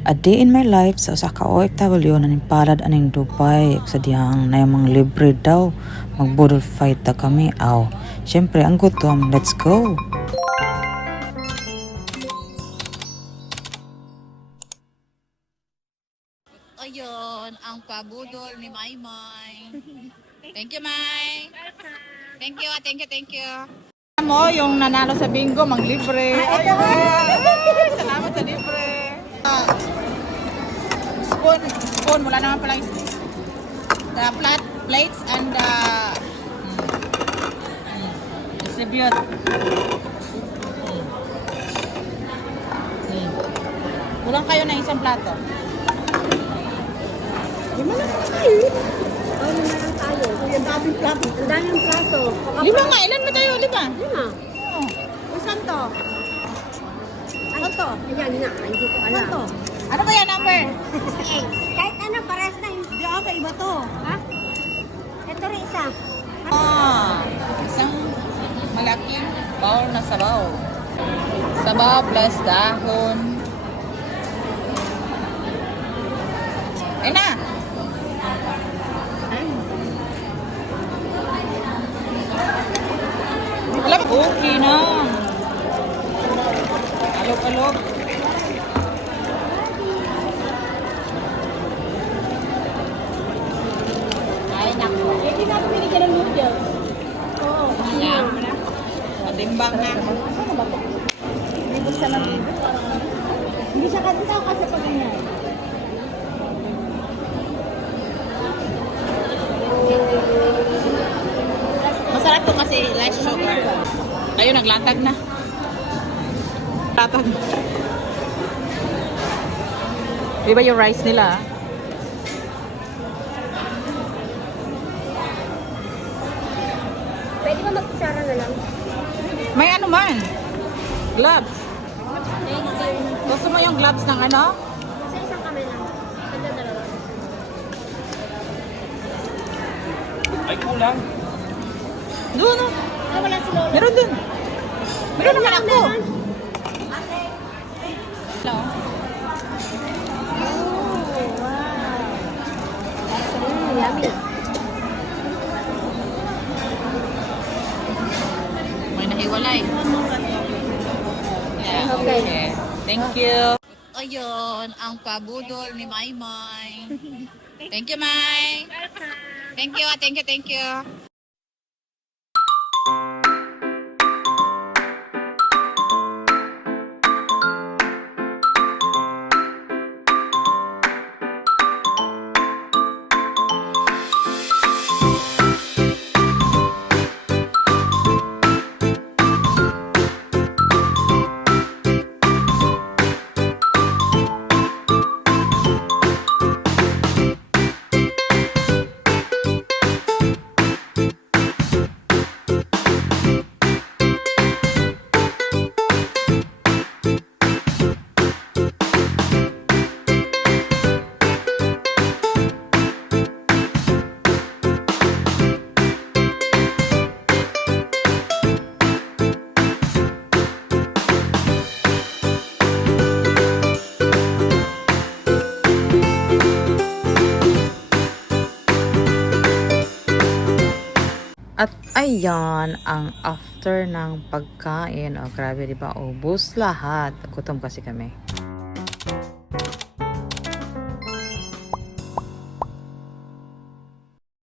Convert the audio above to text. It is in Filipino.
A day in my life sa usa ka OFW na nimpalad aning Dubai sa diyang na yung mga libre daw magbudol fight ta kami aw. Syempre ang gutom, let's go. Ayun, ang pabudol ni Maymay. Thank you, May. Thank you, thank you. Mo yung nanalo sa bingo, manglibre. Salamat sa libre. Spoon, wala naman pala the plates and distribute. Kulang kayo ng isang plato. Lima lang tayo. Oo, lima lang tayo. Yung daming plato. Ang daming plato. Lima nga, ilan ba tayo? Lima? Lima. Oh. Saan to? Ano to? Ayan na, hindi ko alam. Ano to? Ano ba yan, number? 68. Kahit ano, parehas na yun. Hindi ako, iba to. Ha? Ito rin isa. Isang malaking bowl na sabaw. Sabaw plus dahon. Ayun na! Wala ba? Okay na. Alog-alog. Ay, naku. Hindi na pumili ka ng noodles. Oo. Ayan. Matimbang na. Hindi ko siya lang. Hindi siya kasi pag ganyan. Masarap to kasi less sugar. Ayun, naglatag na. Latag. Di ba yung rice nila? Pwede ba magkusara na lang? May ano man. Gloves. Thank you. Gusto mo yung gloves ng ano? Sa isang kamay lang. Ito dalawa. Ay, kulang. Doon, no? Ah, wala si Lola. Meron dun. Meron naman ako. Hello. Yummy. May nahiwalay. Yeah, Okay. Thank you. Ayun, ang pabudol ni Maymay. Thank you, May. Thank you. At ayan ang after ng pagkain. Oh, grabe, di ba? Ubus lahat. Gutom kasi kami.